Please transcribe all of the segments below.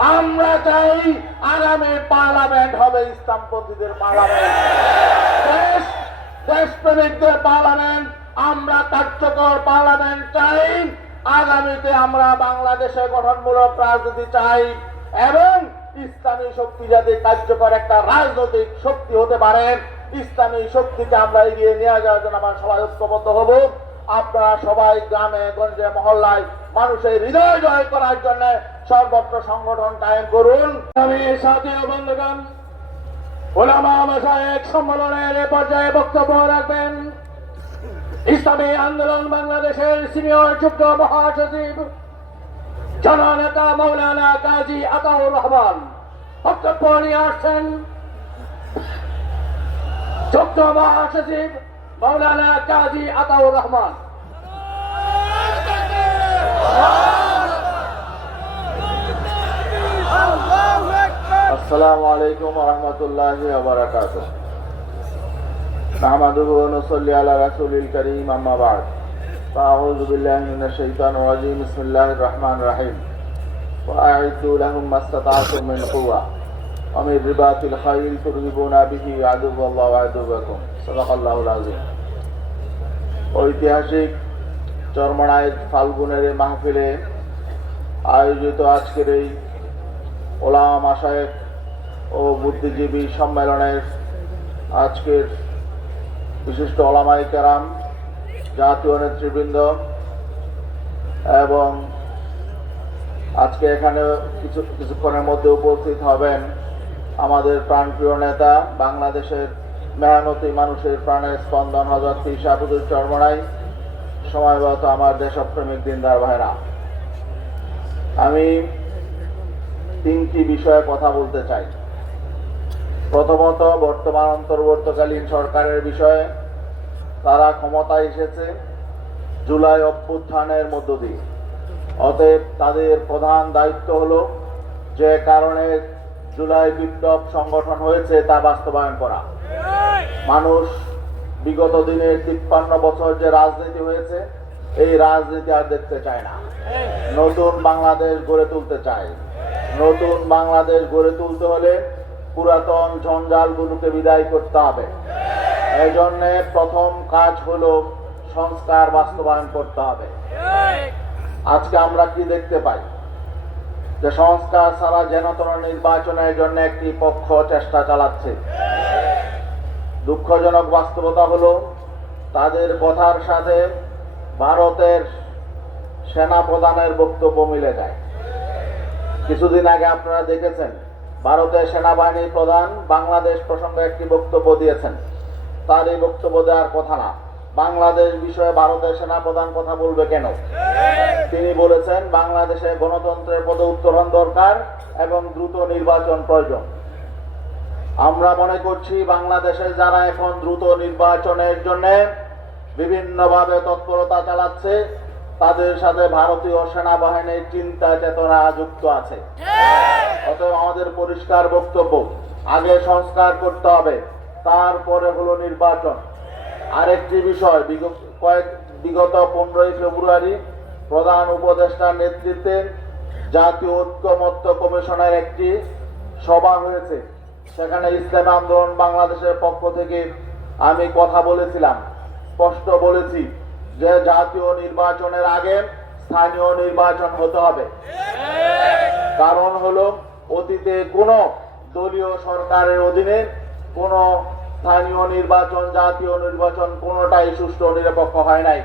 আমরা চাই আগামী পার্লামেন্ট হবে ইসলামপন্থীদের পার্লামেন্ট। পার্লামেন্ট, আমরা কার্যকর পার্লামেন্ট চাই, আগামীতে আমরা বাংলাদেশে গঠনমূলক রাজনীতি চাই এবং ইসলামী শক্তি যাতে কার্যকর একটা রাজনৈতিক শক্তি হতে পারে, ইসলামী শক্তিকে আমরা এগিয়ে নিয়ে যাওয়ার জন্য আমরা সবাই ঐক্যবদ্ধ হব। আপনারা সবাই গ্রামে, গঞ্জে, মহল্লায় মানুষের হৃদয় জয় করার জন্য সর্বত্র সংগঠন কায়েম করুন। আমি সাথী বন্ধুগণ, ওলামা মাসায়েক সম্মেলনের এ পর্যায়ে বক্তব্য রাখবেন। ইসলামী আন্দোলন বাংলাদেশের সিনিয়র যুগ্ম মহাসচিব, জননেতা মৌলানা গাজী আতাউর রহমান বক্তব্য নিয়ে আসছেন। যুগ্ম মহাসচিব মৌলানা গাজী আতাউর রহমান। السلام عليكم ورحمة الله وبركاته نحمده ونصلي على رسول الكريم أما بعد فأعوذ بالله من الشيطان الرجيم بسم الله الرحمن الرحيم وأعدوا لهم ما استطعتم من قوة ومن رباط الخيل ترهبون به عدو الله وعدوكم صدق الله العظيم ঐতিহাসিক চরমনায় ফাল্গুনের এই মাহফিলে আয়োজিত আজকের এই ওলাম আশায়েক ও বুদ্ধিজীবী সম্মেলনের আজকের বিশিষ্ট ওলামাই কেরাম, জাতীয় নেতৃবৃন্দ এবং আজকে এখানে কিছু, কিছুক্ষণের মধ্যে উপস্থিত হবেন আমাদের প্রাণপ্রিয় নেতা, বাংলাদেশের মেহনতি মানুষের প্রাণের স্পন্দন হজরত শাহুদুর চরমনাই। সময়গত আমার দেশপ্রেমিক দিনদার ভাইরা, আমি তিনটি বিষয়ে কথা বলতে চাই। প্রথমত, বর্তমান অন্তর্বর্তীকালীন সরকারের বিষয়ে তারা ক্ষমতায় এসেছে জুলাই অভ্যুত্থানের মধ্য দিয়ে। অতএব তাদের প্রধান দায়িত্ব হলো যে কারণে জুলাই বিপ্লব সংগঠন হয়েছে তা বাস্তবায়ন করা। মানুষ বিগত দিনের তিপ্পান্ন বছর যে রাজনীতি হয়েছে, এই রাজনীতি আর দেখতে চায় না। নতুন বাংলাদেশ গড়ে তুলতে চায়। নতুন বাংলাদেশ গড়ে তুলতে হলে পুরাতন জঞ্জালগুলোকে বিদায় করতে হবে। এই জন্যে প্রথম কাজ হলো সংস্কার বাস্তবায়ন করতে হবে। আজকে আমরা কি দেখতে পাই? যে সংস্কার ছাড়া যেন নির্বাচনের জন্য একটি পক্ষ চেষ্টা চালাচ্ছে। দুঃখজনক বাস্তবতা হলো, তাদের কথার সাথে ভারতের সেনা প্রধানের বক্তব্য মিলে যায়। কিছুদিন আগে আপনারা দেখেছেন, ভারতের সেনাবাহিনী প্রধান বাংলাদেশ প্রসঙ্গে একটি বক্তব্য দিয়েছেন। তার এই বক্তব্য দেওয়ার কথা না। বাংলাদেশ বিষয়ে ভারতের সেনা প্রধান কথা বলবে কেন? তিনি বলেছেন, বাংলাদেশে গণতন্ত্রের পদে উত্তরণ দরকার এবং দ্রুত নির্বাচন প্রয়োজন। আমরা মনে করছি বাংলাদেশে যারা এখন দ্রুত নির্বাচনের জন্য বিভিন্নভাবে তৎপরতা চালাচ্ছে, তাদের সাথে ভারতীয় সেনাবাহিনীর চিন্তা চেতনা যুক্ত আছে। অতএব আমাদের পরিষ্কার বক্তব্য, আগে সংস্কার করতে হবে, তারপরে হলো নির্বাচন। আরেকটি বিষয় কয়েক, বিগত পনেরোই ফেব্রুয়ারি প্রধান উপদেষ্টার নেতৃত্বে জাতীয় ঐক্যমত্য কমিশনের একটি সভা হয়েছে। সেখানে ইসলামী আন্দোলন বাংলাদেশের পক্ষ থেকে আমি কথা বলেছিলাম, স্পষ্ট বলেছি যে জাতীয় নির্বাচনের আগে স্থানীয় নির্বাচন হতে হবে। কারণ হলো অতীতে কোনো দলীয় সরকারের অধীনে কোনো স্থানীয় নির্বাচন, জাতীয় নির্বাচন কোনোটাই সুষ্ঠু নিরপেক্ষ হয় নাই।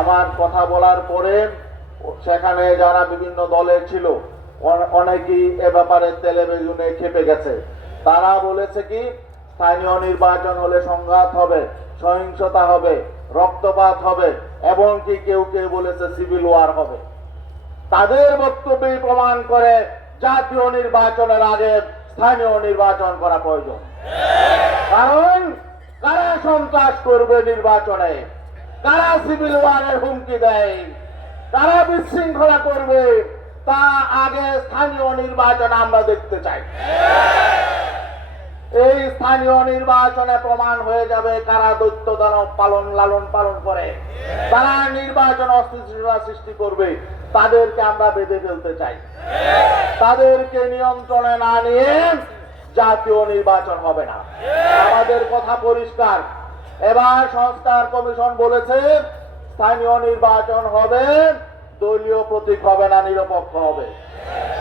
আমার কথা বলার পরে সেখানে যারা বিভিন্ন দলের ছিল অনেকেই এ ব্যাপারে টেলিভিশনে খেপে গেছে। তারা বলেছে কি, স্থানীয় নির্বাচন হলে সংঘাত হবে, সহিংসতা হবে, রক্তপাত হবে এবং কি কেউ কেউ বলেছে সিভিল ওয়ার হবে। তাদের বক্তব্যই প্রমাণ করে জাতীয় নির্বাচনের আগে স্থানীয় নির্বাচন করা প্রয়োজন। কারণ কারা সন্ত্রাস করবে নির্বাচনে? কারা সিভিল ওয়ারের হুমকি দেয়? কারা বিশৃঙ্খলা করবে? তা আগে স্থানীয় নির্বাচন আমরা দেখতে চাই। এই স্থানীয় নির্বাচনে প্রমাণ হয়ে যাবে কারা দৈত্য দানব পালন, লালন পালন করে। তারা নির্বাচন অস্থিতিশীলতা সৃষ্টি করবে। তাদেরকে আমরা বেঁধে ফেলতে চাই। তাদেরকে নিয়ন্ত্রণে না নিয়ে জাতীয় নির্বাচন হবে না। আমাদের কথা পরিষ্কার। এবার সংস্কার কমিশন বলেছে, স্থানীয় নির্বাচন হবে দলীয় প্রতীক হবে না, নিরপেক্ষ হবে।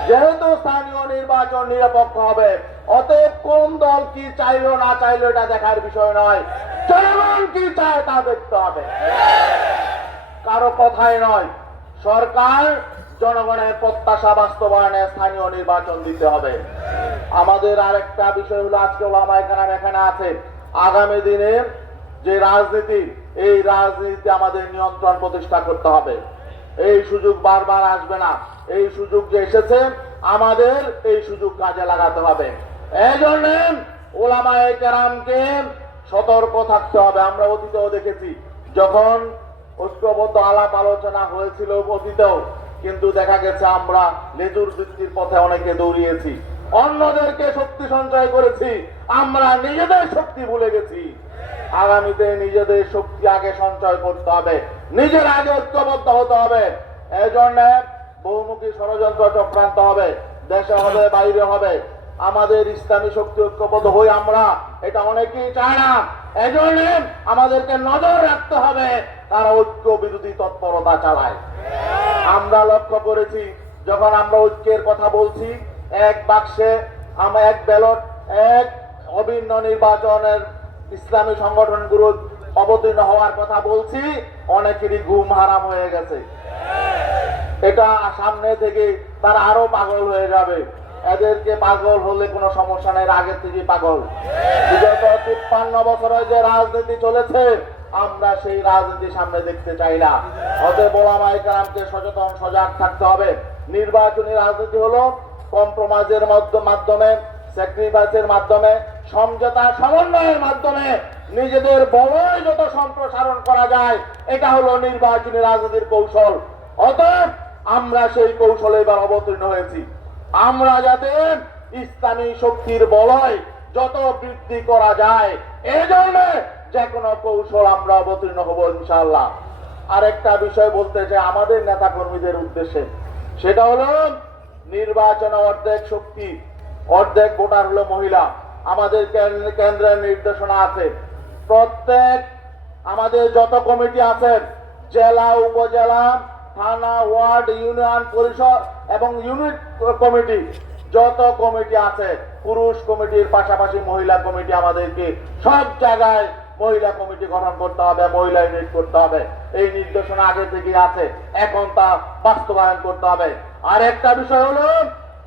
যেহেতু স্থানীয় নির্বাচন নিরপেক্ষ হবে, অতএব কোন দল কি চাইলো না চাইলো এটা দেখার বিষয় নয়। জনগণ কি চায় তা দেখতে হবে। কারও কথাই নয়, সরকার জনগণের প্রত্যাশা বাস্তবায়নে স্থানীয় নির্বাচন দিতে হবে। আমাদের আরেকটা বিষয় হলো আজকে ওলামা এখানে এখানে আছে। আগামী দিনে যে রাজনীতি, এই রাজনীতিতে আমাদের নিয়ন্ত্রণ প্রতিষ্ঠা করতে হবে। এই সুযোগ বারবার আসবে না। এই সুযোগ যে এসেছে, আমাদের এই সুযোগ কাজে লাগাতে হবে। এই জন্য ওলামায়ে কেরামকে সতর্ক থাকতে হবে। আমরা অতীতেও দেখেছি, যখন ঐক্যবদ্ধ আলাপ আলোচনা হয়েছিল অতীতেও, কিন্তু দেখা গেছে আমরা লেজুর বৃত্তির পথে অনেকে দৌড়িয়েছি। অন্যদেরকে শক্তি সঞ্চয় করেছি। আমরা নিজেদের শক্তি ভুলে গেছি। আগামীতে নিজেদের শক্তি আগে সঞ্চয় করতে হবে। নিজের আগে ঐক্যবদ্ধ হতে হবে। এই জন্য বহুমুখী ষড়যন্ত্র চক্রান্ত হবে। দেশে হবে, বাইরে হবে। আমাদের ইসলামী শক্তি ঐক্যবদ্ধ হই আমরা। এটা অনেকেই চায় না। এই জন্য আমাদেরকে নজর রাখতে হবে, তারা ঐক্য বিরোধী তৎপরতা চালায়। আমরা লক্ষ্য করেছি, যখন আমরা ঐক্যের কথা বলছি, এক বাক্সে আমরা এক ব্যালট, এক অভিন্ন নির্বাচনের ইসলামী সংগঠনগুলো অবতীর্ণ হওয়ার কথা বলছি, অনেকেরই ঘুম হারাম হয়ে গেছে। এটা সামনে থেকে তারা আরও পাগল হয়ে যাবে। এদেরকে পাগল হলে কোনো সমস্যা নেই আগে থেকে পাগল। বিগত তিপ্পান্ন বছরে যে রাজনীতি চলেছে, আমরা সেই রাজনীতি সামনে দেখতে চাই না। অতএব কেরামকে সচেতন, সজাগ থাকতে হবে। নির্বাচনী রাজনীতি হলো কম্প্রোমাইজের মধ্য- মাধ্যমে স্যাক্রিফাইসের মাধ্যমে, সমঝোতা, সমন্বয়ের মাধ্যমে নিজেদের বলয় যত সম্প্রসারণ করা যায়, এটা হলো নির্বাচনী রাজনীতির কৌশল। অতএব আমরা সেই কৌশলে এবার অবতীর্ণ হয়েছি। আমরা যাতে ইসলামী শক্তির বলয় যত বৃদ্ধি করা যায় এই জন্য যে কোনো কৌশল আমরা অবতীর্ণ হব ইনশাআল্লাহ। আরেকটা বিষয় বলতে চাই আমাদের নেতা কর্মীদের উদ্দেশ্যে। সেটা হলো নির্বাচনে অর্ধেক শক্তি, অর্ধেক ভোটার হলো মহিলা। আমাদের কেন্দ্র- কেন্দ্রের নির্দেশনা আছে। প্রত্যেক আমাদের যত কমিটি আছে, জেলা, উপজেলা, থানা, ওয়ার্ড, ইউনিয়ন, পরিষদ এবং ইউনিট কমিটি, যত কমিটি আছে, পুরুষ কমিটির পাশাপাশি মহিলা কমিটি আমাদেরকে সব জায়গায় মহিলা কমিটি গঠন করতে হবে, মহিলা ইউনিট করতে হবে। এই নির্দেশনা আগে থেকে আছে, এখন তা বাস্তবায়ন করতে হবে। আর একটা বিষয় হলো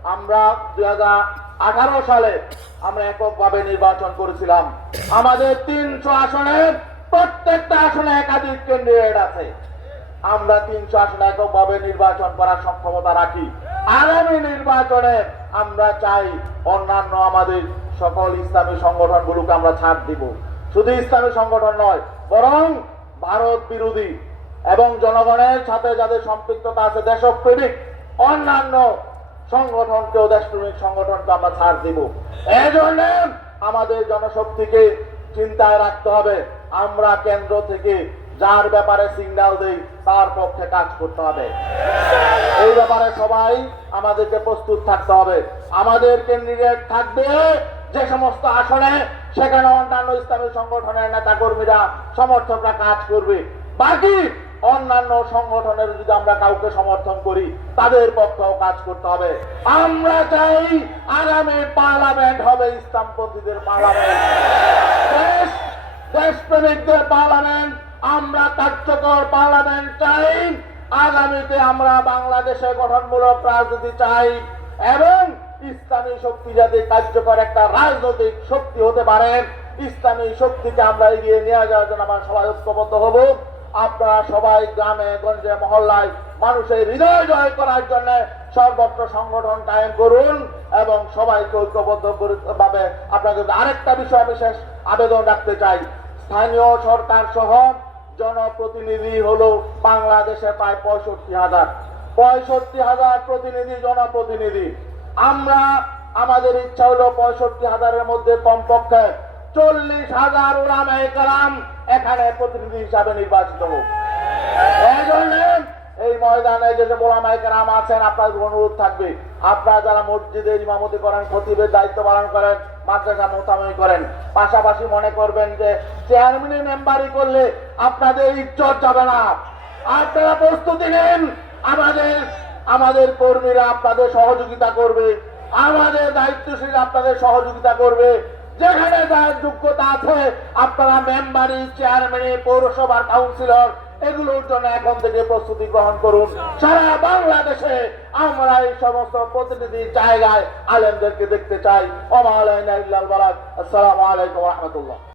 আমরা দুই আঠারো সালে আমরা এককভাবে নির্বাচন করেছিলাম। আমাদের তিনশো আসনের প্রত্যেকটা আসনে একাধিক ক্যান্ডিডেট আছে। আমরা তিনশো আসনে এককভাবে নির্বাচন করার সক্ষমতা রাখি। আগামী নির্বাচনে আমরা চাই অন্যান্য আমাদের সকল ইসলামী সংগঠনগুলোকে আমরা ছাড় দিব। শুধু ইসলামী সংগঠন নয়, বরং ভারত বিরোধী এবং জনগণের সাথে যাদের সম্পৃক্ততা আছে দেশপ্রেমিক, অন্যান্য সংগঠনকেও দেশপ্রেমিক সংগঠনকে আমরা ছাড় দিব। এই জন্য আমাদের জনশক্তিকে চিন্তায় রাখতে হবে। আমরা কেন্দ্র থেকে যার ব্যাপারে সিগন্যাল দেই, তার পক্ষে কাজ করতে হবে। এই ব্যাপারে সবাই আমাদেরকে প্রস্তুত থাকতে হবে। আমাদের ক্যান্ডিডেট থাকবে যে সমস্ত আসনে, সেখানে অন্যান্য ইসলামী সংগঠনের নেতা কর্মীরা সমর্থকরা কাজ করবে। বাকি অন্যান্য সংগঠনের যদি আমরা কাউকে সমর্থন করি, তাদের পক্ষেও কাজ করতে হবে। আমরা চাই আগামী পার্লামেন্ট হবে ইসলামপন্থীদের পার্লামেন্ট। পার্লামেন্ট। আমরা কার্যকর পার্লামেন্ট চাই। আগামীতে আমরা বাংলাদেশে গঠনমূলক রাজনীতি চাই এবং ইসলামী শক্তি যাতে কার্যকর একটা রাজনৈতিক শক্তি হতে পারে, ইসলামী শক্তিকে আমরা এগিয়ে নিয়ে যাওয়ার জন্য আমরা সবাই ঐক্যবদ্ধ হব। আপনারা সবাই গ্রামে, গঞ্জে, মহল্লায় মানুষের হৃদয় জয় করার জন্য সর্বত্র সংগঠন কায়েম করুন এবং সবাইকে ঐক্যবদ্ধ ভাবে আপনাদের আরেকটা বিষয় বিশেষ আবেদন রাখতে চাই। স্থানীয় সরকার সহ জনপ্রতিনিধি হলো বাংলাদেশে প্রায় পঁয়ষট্টি হাজার। পঁয়ষট্টি হাজার প্রতিনিধি, জনপ্রতিনিধি। আমরা, আমাদের ইচ্ছা হলো পঁয়ষট্টি হাজারের মধ্যে কমপক্ষে চল্লিশ হাজার ওলামায়ে কালাম এখানে প্রতিনিধি হিসাবে নির্বাচিত হোক। এই ময়দানে যে যে বোলামাইকে নাম আছেন, আপনাদের অনুরোধ থাকবে, আপনারা যারা মসজিদে ইমামতি করেন, খতিবের দায়িত্ব পালন করেন, মাদ্রাসা মোতামি করেন। পাশাপাশি মনে করবেন যে চেয়ারম্যান মেম্বারি করলে আপনাদের ইজ্জত যাবে না। আপনারা প্রস্তুতি নেন, আমাদের আমাদের কর্মীরা আপনাদের সহযোগিতা করবে, আমাদের দায়িত্বশীল আপনাদের সহযোগিতা করবে। যেখানে যার যোগ্যতা আছে, আপনারা মেম্বারি চেয়ারম্যান পৌরসভার কাউন্সিলর এগুলোর জন্য এখন থেকে প্রস্তুতি গ্রহণ করুন। সারা বাংলাদেশে আমরা এই সমস্ত প্রতিনিধি জায়গায় আলেমদেরকে দেখতে চাই। ওমা আলাইনা আসসালামু আলাইকুম রহমতুল্লাহ।